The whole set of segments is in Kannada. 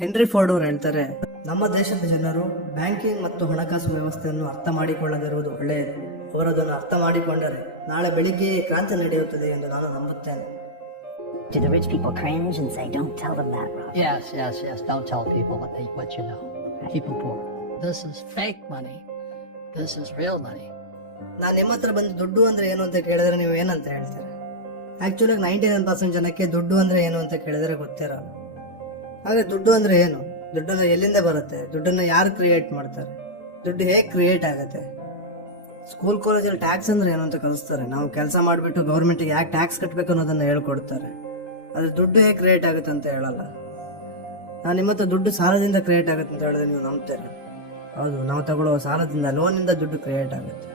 ಹೆನ್ರಿ ಫೋರ್ಡ್ ಅವರು ಹೇಳ್ತಾರೆ, ನಮ್ಮ ದೇಶದ ಜನರು ಬ್ಯಾಂಕಿಂಗ್ ಮತ್ತು ಹಣಕಾಸು ವ್ಯವಸ್ಥೆಯನ್ನು ಅರ್ಥ ಮಾಡಿಕೊಳ್ಳದಿರುವುದು ಒಳ್ಳೆಯದು. ಅವರು ಅದನ್ನು ಅರ್ಥ ಮಾಡಿಕೊಂಡರೆ ನಾಳೆ ಬೆಳಿಗ್ಗೆ ಕ್ರಾಂತಿ ನಡೆಯುತ್ತದೆ ಎಂದು ನಾನು ನಂಬುತ್ತೇನೆ. Do the rich people cringe and say, don't tell them that, Rob? Yes. Don't tell people what you know. Keep them poor. This is fake money. This is real money. ನಾನು ನಿಮ್ಮ ಹತ್ರ ಬಂದು ದುಡ್ಡು ಅಂದ್ರೆ ಏನು ಅಂತ ಕೇಳಿದ್ರೆ ನೀವು ಏನಂತ ಹೇಳ್ತೀರಾ? ಆಕ್ಚುಲಿ 99% ಜನಕ್ಕೆ ದುಡ್ಡು ಅಂದ್ರೆ ಏನು ಅಂತ ಕೇಳಿದ್ರೆ ಗೊತ್ತಿರಲ್ಲ. ಹಾಗೆ ದುಡ್ಡು ಅಂದ್ರೆ ಏನು? ದುಡ್ಡನ್ನು ಎಲ್ಲಿಂದ ಬರುತ್ತೆ? ದುಡ್ಡನ್ನು ಯಾರು ಕ್ರಿಯೇಟ್ ಮಾಡ್ತಾರೆ? ದುಡ್ಡು ಹೇಗೆ ಕ್ರಿಯೇಟ್ ಆಗುತ್ತೆ? ಸ್ಕೂಲ್ ಕಾಲೇಜಲ್ಲಿ ಟ್ಯಾಕ್ಸ್ ಅಂದ್ರೆ ಏನು ಅಂತ ಕಲಿಸ್ತಾರೆ. ನಾವು ಕೆಲಸ ಮಾಡಿಬಿಟ್ಟು ಗೌರ್ಮೆಂಟ್ಗೆ ಯಾಕೆ ಟ್ಯಾಕ್ಸ್ ಕಟ್ಟಬೇಕು ಅನ್ನೋದನ್ನ ಹೇಳ್ಕೊಡ್ತಾರೆ. ಆದರೆ ದುಡ್ಡು ಹೇಗೆ ಕ್ರಿಯೇಟ್ ಆಗುತ್ತೆ ಅಂತ ಹೇಳಲ್ಲ. ನಾನು ನಿಮ್ಮ ಹತ್ರ ದುಡ್ಡು ಸಾಲದಿಂದ ಕ್ರಿಯೇಟ್ ಆಗುತ್ತೆ ಅಂತ ಹೇಳಿದ್ರೆ ನೀವು ನಂಬ್ತೀರಾ? ಹೌದು, ನಾವು ತಗೊಳ್ಳೋ ಸಾಲದಿಂದ, ಲೋನಿಂದ ದುಡ್ಡು ಕ್ರಿಯೇಟ್ ಆಗುತ್ತೆ.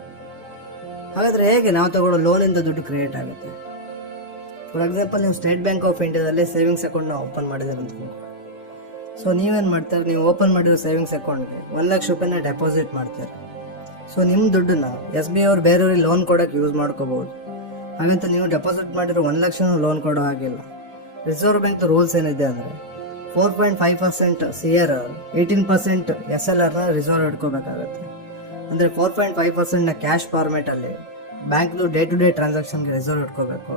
ಹಾಗಾದ್ರೆ ಹೇಗೆ ನಾವು ತಗೊಳ್ಳೋ ಲೋನಿಂದ ದುಡ್ಡು ಕ್ರಿಯೇಟ್ ಆಗುತ್ತೆ? ಫಾರ್ ಎಕ್ಸಾಂಪಲ್, ನೀವು ಸ್ಟೇಟ್ ಬ್ಯಾಂಕ್ ಆಫ್ ಇಂಡಿಯಾದಲ್ಲಿ ಸೇವಿಂಗ್ಸ್ ಅಕೌಂಟ್ನ ಓಪನ್ ಮಾಡಿದ್ದೀರ ಅಂತ ಅನ್ಕೊಳ್ಳಿ. ಸೊ ನೀವೇನು ಮಾಡ್ತಾರೆ, ನೀವು ಓಪನ್ ಮಾಡಿರೋ ಸೇವಿಂಗ್ಸ್ ಅಕೌಂಟ್ಗೆ 1 ಲಕ್ಷ ರೂಪಾಯಿನ ಡೆಪಾಸಿಟ್ ಮಾಡ್ತಾರೆ. ಸೊ ನಿಮ್ಮ ದುಡ್ಡನ್ನ SBI ಅವ್ರು ಬೇರೆಯವ್ರಿಗೆ ಲೋನ್ ಕೊಡೋಕೆ ಯೂಸ್ ಮಾಡ್ಕೋಬಹುದು. ಹಾಗಂತ ನೀವು ಡೆಪಾಸಿಟ್ ಮಾಡಿರೋ 1 ಲಕ್ಷನೂ ಲೋನ್ ಕೊಡೋ ಹಾಗಿಲ್ಲ. ರಿಸರ್ವ್ ಬ್ಯಾಂಕ್ ರೂಲ್ಸ್ ಏನಿದೆ ಅಂದರೆ 4.5% CRR, 18% SLRನ ರಿಸರ್ವ್ ಇಟ್ಕೋಬೇಕಾಗತ್ತೆ. ಅಂದರೆ 4.5%ನ ಕ್ಯಾಶ್ ಫಾರ್ಮೇಟಲ್ಲಿ ಬ್ಯಾಂಕ್ದು ಡೇ ಟು ಡೇ ಟ್ರಾನ್ಸಾಕ್ಷನ್ಗೆ ರಿಸರ್ವ್ ಇಟ್ಕೋಬೇಕು.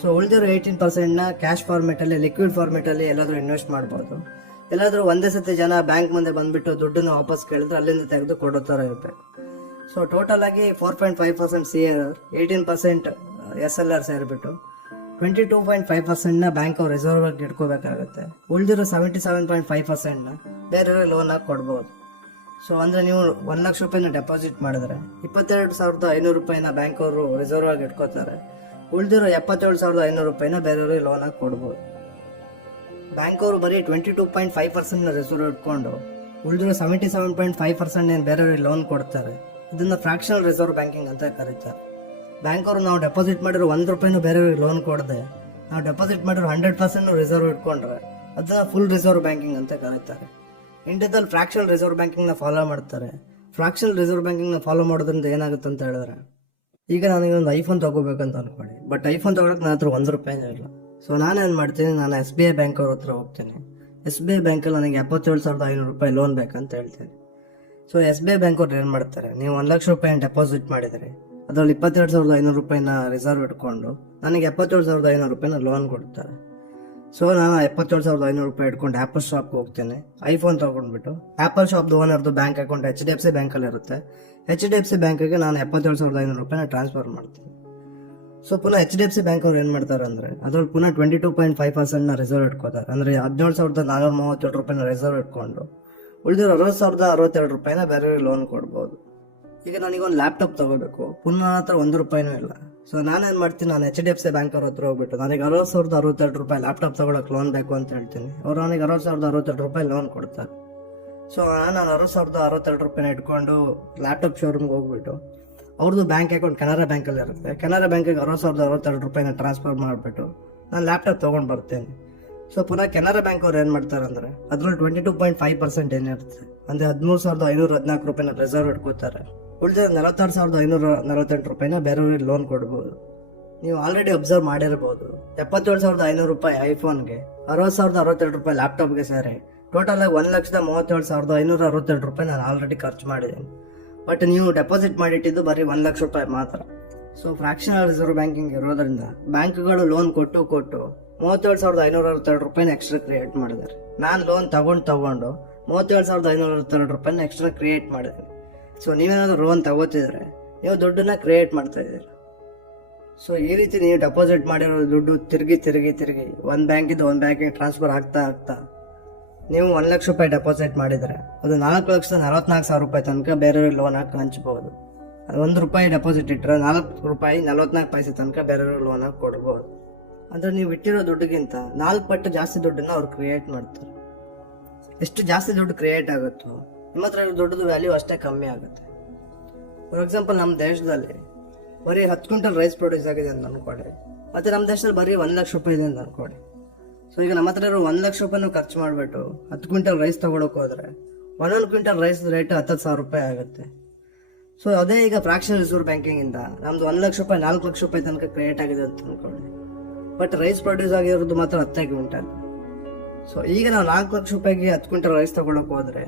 ಸೊ ಉಳಿದಿರೋ 18%ನ ಕ್ಯಾಶ್ ಫಾರ್ಮೇಟಲ್ಲಿ, ಲಿಕ್ವಿಡ್ ಫಾರ್ಮೇಟಲ್ಲಿ ಎಲ್ಲಾದರೂ ಇನ್ವೆಸ್ಟ್ ಮಾಡ್ಬೋದು. ಎಲ್ಲಾದರೂ ಒಂದೇ ಸತಿ ಜನ ಬ್ಯಾಂಕ್ ಮುಂದೆ ಬಂದುಬಿಟ್ಟು ದುಡ್ಡನ್ನು ವಾಪಸ್ ಕೇಳಿದ್ರೆ ಅಲ್ಲಿಂದ ತೆಗೆದು ಕೊಡೋ ಥರ ಇರಬೇಕು. ಸೊ ಟೋಟಲ್ ಆಗಿ 4.5% CRR, 18% SLR ಸೇರಿಬಿಟ್ಟು 22.5%ನ ಬ್ಯಾಂಕ್ ಅವ್ರು ರಿಸರ್ವ್ ಆಗಿ ಇಟ್ಕೋಬೇಕಾಗುತ್ತೆ. ಉಳಿದಿರೋ 77.5%ನ ಬೇರೆಯವ್ರಿಗೆ ಲೋನ್ ಆಗಿ ಕೊಡ್ಬೋದು. ಸೊ ಅಂದರೆ ನೀವು 1 ಲಕ್ಷ ರೂಪಾಯಿನ ಡೆಪಾಸಿಟ್ ಮಾಡಿದ್ರೆ 22,500 ರೂಪಾಯಿನ ಬ್ಯಾಂಕ್ ಅವರು ರಿಸರ್ವ್ ಆಗಿ ಇಟ್ಕೋತಾರೆ. ಉಳಿದಿರೋ 77,500 ರೂಪಾಯಿನ ಬೇರೆಯವ್ರಿಗೆ ಲೋನ್ ಆಗಿ ಕೊಡ್ಬೋದು. ಬ್ಯಾಂಕ್ ಅವರು ಬರೀ 22.5%ನ ರಿಸರ್ವ್ ಇಟ್ಕೊಂಡು ಉಳಿದಿರೋ 77.5% ಏನು ಬೇರೆಯವ್ರಿಗೆ ಲೋನ್ ಕೊಡ್ತಾರೆ. ಇದನ್ನ ಫ್ರಾಕ್ಷನಲ್ ರಿಸರ್ವ್ ಬ್ಯಾಂಕಿಂಗ್ ಅಂತ ಕರೀತಾರೆ. ಬ್ಯಾಂಕ್ ಅವರು ನಾವು ಡೆಪಾಸಿಟ್ ಮಾಡಿರೋ 1 ರೂಪಾಯಿನೂ ಬೇರೆಯವ್ರಿಗೆ ಲೋನ್ ಕೊಡದೆ ನಾವು ಡೆಪಾಸಿಟ್ ಮಾಡಿರೋ 100% ರಿಸರ್ವ್ ಇಟ್ಕೊಂಡ್ರೆ ಅದನ್ನ ಫುಲ್ ರಿಸರ್ವ್ ಬ್ಯಾಂಕಿಂಗ್ ಅಂತ ಕರೀತಾರೆ. ಇಂಡಿಯಾದಲ್ಲಿ ಫ್ರಾಕ್ಷನಲ್ ರಿಸರ್ವ್ ಬ್ಯಾಂಕಿಂಗ್ನ ಫಾಲೋ ಮಾಡ್ತಾರೆ. ಫ್ರಾಕ್ಷನಲ್ ರಿಸರ್ವ್ ಬ್ಯಾಂಕಿಂಗ್ನ ಫಾಲೋ ಮಾಡೋದ್ರಿಂದ ಏನಾಗುತ್ತೆ ಅಂತ ಹೇಳಿದ್ರೆ, ಈಗ ನನಗೆ ಒಂದು ಐಫೋನ್ ತಗೋಬೇಕಂತ ಅನ್ಕೊಳ್ಳಿ, ಬಟ್ ಐಫೋನ್ ತಗೊಳಕ್ಕೆ ನನ್ನ ಹತ್ರ 1 ರೂಪಾಯಿನೂ ಇಲ್ಲ. ಸೊ ನಾನೇನು ಮಾಡ್ತೀನಿ, ನಾನು SBI ಬ್ಯಾಂಕ್ ಅವ್ರ ಹತ್ರ ಹೋಗ್ತೀನಿ. SBI ಬ್ಯಾಂಕಲ್ಲಿ ನನಗೆ 77,500 ರೂಪಾಯಿ ಲೋನ್ ಬೇಕಂತ ಹೇಳ್ತೀನಿ. ಸೊ SBI ಬ್ಯಾಂಕ್ ಅವ್ರು ಏನು ಮಾಡ್ತಾರೆ, ನೀವು 1 ಲಕ್ಷ ರೂಪಾಯಿನ ಡೆಪಾಸಿಟ್ ಮಾಡಿದರೆ ಅದರಲ್ಲಿ 22,500 ರೂಪಾಯಿನ ರಿಸರ್ವ್ ಇಟ್ಕೊಂಡು ನನಗೆ 77,500 ರೂಪಾಯಿನ ಲೋನ್ ಕೊಡ್ತಾರೆ. ಸೊ ನಾನು 77,500 ರೂಪಾಯಿ ಇಟ್ಕೊಂಡು ಆ್ಯಪಲ್ ಶಾಪ್ಗೆ ಹೋಗ್ತೇನೆ. ಐಫೋನ್ ತೊಗೊಂಡ್ಬಿಟ್ಟು ಆ್ಯಪಲ್ ಶಾಪ್ದು ಓನರ್ದು ಬ್ಯಾಂಕ್ ಅಕೌಂಟ್ HDFC ಬ್ಯಾಂಕಲ್ಲಿ ಇರುತ್ತೆ. HDFC ಬ್ಯಾಂಕಿಗೆ ನಾನು 77,500 ರೂಪಾಯಿನ ಟ್ರಾನ್ಸ್ಫರ್ ಮಾಡ್ತೀನಿ. ಸೊ ಪುನಃ HDFC ಬ್ಯಾಂಕ್ ಅವ್ರು ಏನು ಮಾಡ್ತಾರೆ ಅಂದರೆ ಅದ್ರಲ್ಲಿ ಪುನಃ 22.5%ನ ರಿಸರ್ವ್ ಇಟ್ಕೋತಾರೆ. ಅಂದರೆ 17,437 ರೂಪಾಯಿನ ರಿಸರ್ವ್ ಇಟ್ಕೊಂಡು ಉಳಿದಿರೋ 60,062 ರೂಪಾಯಿನ ಬೇರೆಯವ್ರಿಗೆ ಲೋನ್ ಕೊಡ್ಬೋದು. ಈಗ ನನಗೊಂದು ಲ್ಯಾಪ್ಟಾಪ್ ತಗೋಬೇಕು, ಪುನಃ ಹತ್ರ 1 ರೂಪಾಯಿನೂ ಇಲ್ಲ. ಸೊ ನಾನೇನು ಮಾಡ್ತೀನಿ, ನಾನು HDFC ಬ್ಯಾಂಕ್ ಅವ್ರ ಹತ್ರ ಹೋಗ್ಬಿಟ್ಟು ನನಗೆ 60,062 ರೂಪಾಯಿ ಲ್ಯಾಪ್ಟಾಪ್ ತಗೊಳಕ್ಕೆ ಲೋನ್ ಬೇಕು ಅಂತ ಹೇಳ್ತೀನಿ. ಅವ್ರು ನನಗೆ 60,062 ರೂಪಾಯಿ ಲೋನ್ ಕೊಡ್ತಾರೆ. ಸೊ ನಾನು 60,062 ರೂಪಾಯಿನ ಇಟ್ಕೊಂಡು ಲ್ಯಾಪ್ಟಾಪ್ ಶೋರೂಮ್ಗೆ ಹೋಗ್ಬಿಟ್ಟು ಅವ್ರದ್ದು ಬ್ಯಾಂಕ್ ಅಕೌಂಟ್ ಕೆನರಾ ಬ್ಯಾಂಕಲ್ಲಿ ಇರುತ್ತೆ. ಕೆನರಾ ಬ್ಯಾಂಕಿಗೆ 60,062 ರೂಪಾಯಿನ ಟ್ರಾನ್ಸ್ಫರ್ ಮಾಡಿಬಿಟ್ಟು ನಾನು ಲ್ಯಾಪ್ಟಾಪ್ ತೊಗೊಂಡು ಬರ್ತೇನೆ. ಸೊ ಪುನಃ ಕೆನರಾ ಬ್ಯಾಂಕ್ ಅವ್ರು ಏನು ಮಾಡ್ತಾರೆ ಅಂದರೆ ಅದ್ರಲ್ಲಿ 22.5% ಏನಿರುತ್ತೆ, ಅಂದರೆ 13,514 ರೂಪಾಯಿನ ರಿಸರ್ವ್ ಇಟ್ಕೋತಾರೆ. ಉಳಿದ 46,548 ರೂಪಾಯಿನ ಬೇರೆಯವ್ರಿಗೆ ಲೋನ್ ಕೊಡ್ಬೋದು. ನೀವು ಆಲ್ರೆಡಿ ಅಬ್ಸರ್ವ್ ಮಾಡಿರ್ಬೋದು, 77,500 ರೂಪಾಯಿ ಐಫೋನ್ಗೆ, 60,062 ರೂಪಾಯಿ ಲ್ಯಾಪ್ಟಾಪ್ಗೆ ಸೇರಿ ಟೋಟಲ್ ಆಗಿ 1,37,562 ರೂಪಾಯಿ ನಾನು ಆಲ್ರೆಡಿ ಖರ್ಚು ಮಾಡಿದ್ದೀನಿ. ಬಟ್ ನೀವು ಡೆಪಾಸಿಟ್ ಮಾಡಿಟ್ಟಿದ್ದು ಬರೀ 1 ಲಕ್ಷ ರೂಪಾಯಿ ಮಾತ್ರ. ಸೊ ಫ್ರಾಕ್ಷನಲ್ ರಿಸರ್ವ್ ಬ್ಯಾಂಕಿಂಗ್ ಇರೋದ್ರಿಂದ ಬ್ಯಾಂಕ್ಗಳು ಲೋನ್ ಕೊಟ್ಟು 37,562 ರೂಪಾಯಿನ ಎಕ್ಸ್ಟ್ರಾ ಕ್ರಿಯೇಟ್ ಮಾಡಿದ್ದಾರೆ. ನಾನು ಲೋನ್ ತಗೊಂಡು 37,562 ರೂಪಾಯಿನ ಎಕ್ಸ್ಟ್ರಾ ಕ್ರಿಯೇಟ್ ಮಾಡಿದ್ದೀನಿ. ಸೊ ನೀವೇನಾದರೂ ಲೋನ್ ತಗೋತಿದ್ರೆ ನೀವು ದುಡ್ಡನ್ನ ಕ್ರಿಯೇಟ್ ಮಾಡ್ತಾ ಇದ್ದೀರ. ಸೊ ಈ ರೀತಿ ನೀವು ಡೆಪಾಸಿಟ್ ಮಾಡಿರೋ ದುಡ್ಡು ತಿರುಗಿ ಒಂದು ಬ್ಯಾಂಕಿಂದ ಒಂದು ಬ್ಯಾಂಕಿಗೆ ಟ್ರಾನ್ಸ್ಫರ್ ಆಗ್ತಾ ನೀವು 1 ಲಕ್ಷ ರೂಪಾಯಿ ಡೆಪಾಸಿಟ್ ಮಾಡಿದರೆ ಅದು 4,44,000 ರೂಪಾಯಿ ತನಕ ಬೇರೆಯವ್ರಿಗೆ ಲೋನ್ ಹಾಕಿ ಹಂಚ್ಬೋದು. ಅದು 1 ರೂಪಾಯಿ ಡೆಪಾಸಿಟ್ ಇಟ್ಟರೆ 4 ರೂಪಾಯಿ 44 ಪೈಸೆ ತನಕ ಬೇರೆಯವ್ರಿಗೆ ಲೋನ್ ಹಾಕಿ ಕೊಡ್ಬೋದು. ಅಂದರೆ ನೀವು ಇಟ್ಟಿರೋ ದುಡ್ಡಿಗಿಂತ 4 ಪಟ್ಟು ಜಾಸ್ತಿ ದುಡ್ಡನ್ನು ಅವ್ರು ಕ್ರಿಯೇಟ್ ಮಾಡ್ತಾರೆ. ಎಷ್ಟು ಜಾಸ್ತಿ ದುಡ್ಡು ಕ್ರಿಯೇಟ್ ಆಗುತ್ತೋ ನಿಮ್ಮ ಹತ್ರ ದುಡ್ಡದು ವ್ಯಾಲ್ಯೂ ಅಷ್ಟೇ ಕಮ್ಮಿ ಆಗುತ್ತೆ. ಫಾರ್ ಎಕ್ಸಾಂಪಲ್, ನಮ್ಮ ದೇಶದಲ್ಲಿ ಬರೀ 10 ಕ್ವಿಂಟಲ್ ರೈಸ್ ಪ್ರೊಡ್ಯೂಸ್ ಆಗಿದೆ ಅಂತ ಅನ್ಕೊಳ್ಳಿ, ಮತ್ತು ನಮ್ಮ ದೇಶದಲ್ಲಿ ಬರೀ 1 ಲಕ್ಷ ರೂಪಾಯಿ ಇದೆ ಅಂತ ಅನ್ಕೊಳ್ಳಿ. ಸೊ ಈಗ ನಮ್ಮ ಹತ್ರ ಇರೋ 1 ಲಕ್ಷ ರೂಪಾಯಿನೂ ಖರ್ಚು ಮಾಡಿಬಿಟ್ಟು 10 ಕ್ವಿಂಟಲ್ ರೈಸ್ ತೊಗೊಳಕ್ಕೆ ಹೋದರೆ 1 ಕ್ವಿಂಟಲ್ ರೈಸ್ ರೇಟ್ 10,000 ರೂಪಾಯಿ ಆಗುತ್ತೆ. ಸೊ ಅದೇ ಈಗ ಫ್ರಾಕ್ಷನಲ್ ರಿಸರ್ವ್ ಬ್ಯಾಂಕಿಂಗಿಂದ ನಮ್ದು 1 ಲಕ್ಷ ರೂಪಾಯಿ 4 ಲಕ್ಷ ರೂಪಾಯಿ ತನಕ ಕ್ರಿಯೇಟ್ ಆಗಿದೆ ಅಂತ ಅನ್ಕೊಳ್ಳಿ. ಬಟ್ ರೈಸ್ ಪ್ರೊಡ್ಯೂಸ್ ಆಗಿರೋದು ಮಾತ್ರ 10 ಕ್ವಿಂಟಲ್. ಸೊ ಈಗ ನಾವು 4 ಲಕ್ಷ ರೂಪಾಯಿಗೆ 10 ಕ್ವಿಂಟಲ್ ರೈಸ್ ತಗೊಳಕ್ ಹೋದ್ರೆ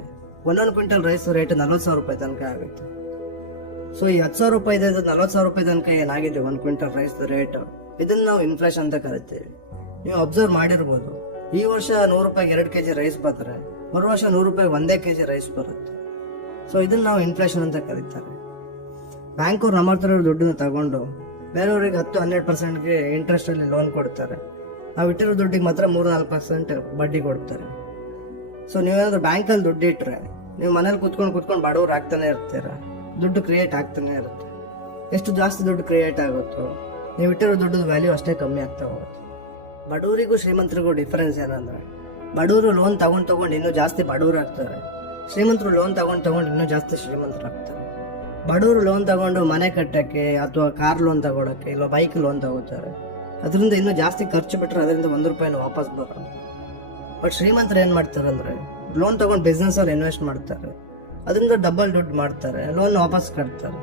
ಒಂದೊಂದು ಕ್ವಿಂಟಲ್ ರೈಸ್ ರೇಟ್ 40,000 ರೂಪಾಯಿ ತನಕ ಆಗುತ್ತೆ. ಸೊ ಈ 10,000 ರೂಪಾಯಿ 40,000 ರೂಪಾಯಿ ತನಕ ಏನಾಗಿದೆ 1 ಕ್ವಿಂಟಲ್ ರೈಸ್ ರೇಟ್, ಇದನ್ನ ನಾವು ಇನ್ಫ್ಲೇಷನ್ ಅಂತ ಕರಿತೀವಿ. ನೀವು ಅಬ್ಸರ್ವ್ ಮಾಡಿರ್ಬೋದು, ಈ ವರ್ಷ 100 ರೂಪಾಯಿಗೆ 2 ಕೆಜಿ ರೈಸ್ ಬಂದ್ರೆ ಬರೋ ವರ್ಷ 100 ರೂಪಾಯಿ 1 ಕೆಜಿ ರೈಸ್ ಬರುತ್ತೆ. ಸೊ ಇದನ್ನ ನಾವು ಇನ್ಫ್ಲೇಷನ್ ಅಂತ ಕರೀತಾರೆ. ಬ್ಯಾಂಕ್ ಅವ್ರು ನಮ್ಮ ಹತ್ರ ದುಡ್ಡನ್ನ ತಗೊಂಡು ಬೇರೆಯವ್ರಿಗೆ 10-12%ಗೆ ಇಂಟ್ರೆಸ್ಟ್ ಅಲ್ಲಿ ಲೋನ್ ಕೊಡ್ತಾರೆ. ನಾವು ಇಟ್ಟಿರೋ ದುಡ್ಡಿಗೆ ಮಾತ್ರ 3-4% ಬಡ್ಡಿ ಕೊಡ್ತಾರೆ. ಸೊ ನೀವೇನಾದ್ರೂ ಬ್ಯಾಂಕಲ್ಲಿ ದುಡ್ಡು ಇಟ್ರೆ ನೀವು ಮನೇಲಿ ಕುತ್ಕೊಂಡು ಬಡವ್ರು ಆಗ್ತಾನೆ ಇರ್ತೀರ, ದುಡ್ಡು ಕ್ರಿಯೇಟ್ ಆಗ್ತಾನೆ ಇರುತ್ತೆ. ಎಷ್ಟು ಜಾಸ್ತಿ ದುಡ್ಡು ಕ್ರಿಯೇಟ್ ಆಗುತ್ತೋ ನೀವು ಇಟ್ಟಿರೋ ದುಡ್ಡು ವ್ಯಾಲ್ಯೂ ಅಷ್ಟೇ ಕಮ್ಮಿ ಆಗ್ತಾ ಹೋಗುತ್ತೆ. ಬಡವರಿಗೂ ಶ್ರೀಮಂತರಿಗೂ ಡಿಫರೆನ್ಸ್ ಏನಂದ್ರೆ, ಬಡವರು ಲೋನ್ ತಗೊಂಡು ಇನ್ನೂ ಜಾಸ್ತಿ ಬಡವರು ಆಗ್ತಾರೆ, ಶ್ರೀಮಂತರು ಲೋನ್ ತಗೊಂಡು ಇನ್ನೂ ಜಾಸ್ತಿ ಶ್ರೀಮಂತರಾಗ್ತಾರೆ. ಬಡವರು ಲೋನ್ ತಗೊಂಡು ಮನೆ ಕಟ್ಟಕ್ಕೆ ಅಥವಾ ಕಾರ್ ಲೋನ್ ತಗೊಳಕ್ಕೆ ಇಲ್ಲ ಬೈಕ್ ಲೋನ್ ತಗೋತಾರೆ, ಅದರಿಂದ ಇನ್ನೂ ಜಾಸ್ತಿ ಖರ್ಚು ಬಿಟ್ಟರೆ ಅದರಿಂದ 1 ರೂಪಾಯಿನ ವಾಪಸ್ ಬರೋದು. ಬಟ್ ಶ್ರೀಮಂತರು ಏನ್ ಮಾಡ್ತಾರೆ ಅಂದ್ರೆ, ಲೋನ್ ತಗೊಂಡು ಬಿಸ್ನೆಸ್ ಅವ್ರು ಇನ್ವೆಸ್ಟ್ ಮಾಡ್ತಾರೆ, ಅದರಿಂದ ಡಬಲ್ ದುಡ್ಡು ಮಾಡ್ತಾರೆ, ಲೋನ್ ವಾಪಸ್ ಕಟ್ತಾರೆ.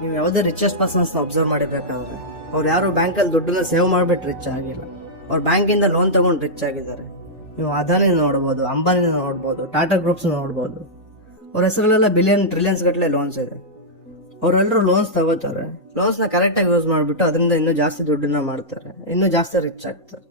ನೀವು ಯಾವುದೇ ರಿಚೆಸ್ಟ್ ಪರ್ಸನ್ಸ್ನ ಅಬ್ಸರ್ವ್ ಮಾಡಬೇಕಾದ್ರೆ ಅವ್ರು ಯಾರು ಬ್ಯಾಂಕಲ್ಲಿ ದುಡ್ಡನ್ನ ಸೇವ್ ಮಾಡಿಬಿಟ್ಟು ರಿಚ್ ಆಗಿಲ್ಲ, ಅವ್ರು ಬ್ಯಾಂಕಿಂದ ಲೋನ್ ತಗೊಂಡು ರಿಚ್ ಆಗಿದ್ದಾರೆ. ನೀವು ಅದಾನಿ ನೋಡ್ಬೋದು, ಅಂಬಾನಿನ ನೋಡ್ಬೋದು, ಟಾಟಾ ಗ್ರೂಪ್ಸ್ ನೋಡ್ಬೋದು. ಅವ್ರ ಹೆಸರಲ್ಲೆಲ್ಲ ಬಿಲಿಯನ್ ಟ್ರಿಲಿಯನ್ಸ್ ಗಟ್ಟಲೆ ಲೋನ್ಸ್ ಇದೆ. ಅವರೆಲ್ಲರೂ ಲೋನ್ಸ್ ತಗೋತಾರೆ, ಲೋನ್ಸ್ನ ಕರೆಕ್ಟಾಗಿ ಯೂಸ್ ಮಾಡಿಬಿಟ್ಟು ಅದರಿಂದ ಇನ್ನೂ ಜಾಸ್ತಿ ದುಡ್ಡನ್ನ ಮಾಡ್ತಾರೆ, ಇನ್ನೂ ಜಾಸ್ತಿ ರಿಚ್ ಆಗ್ತಾರೆ.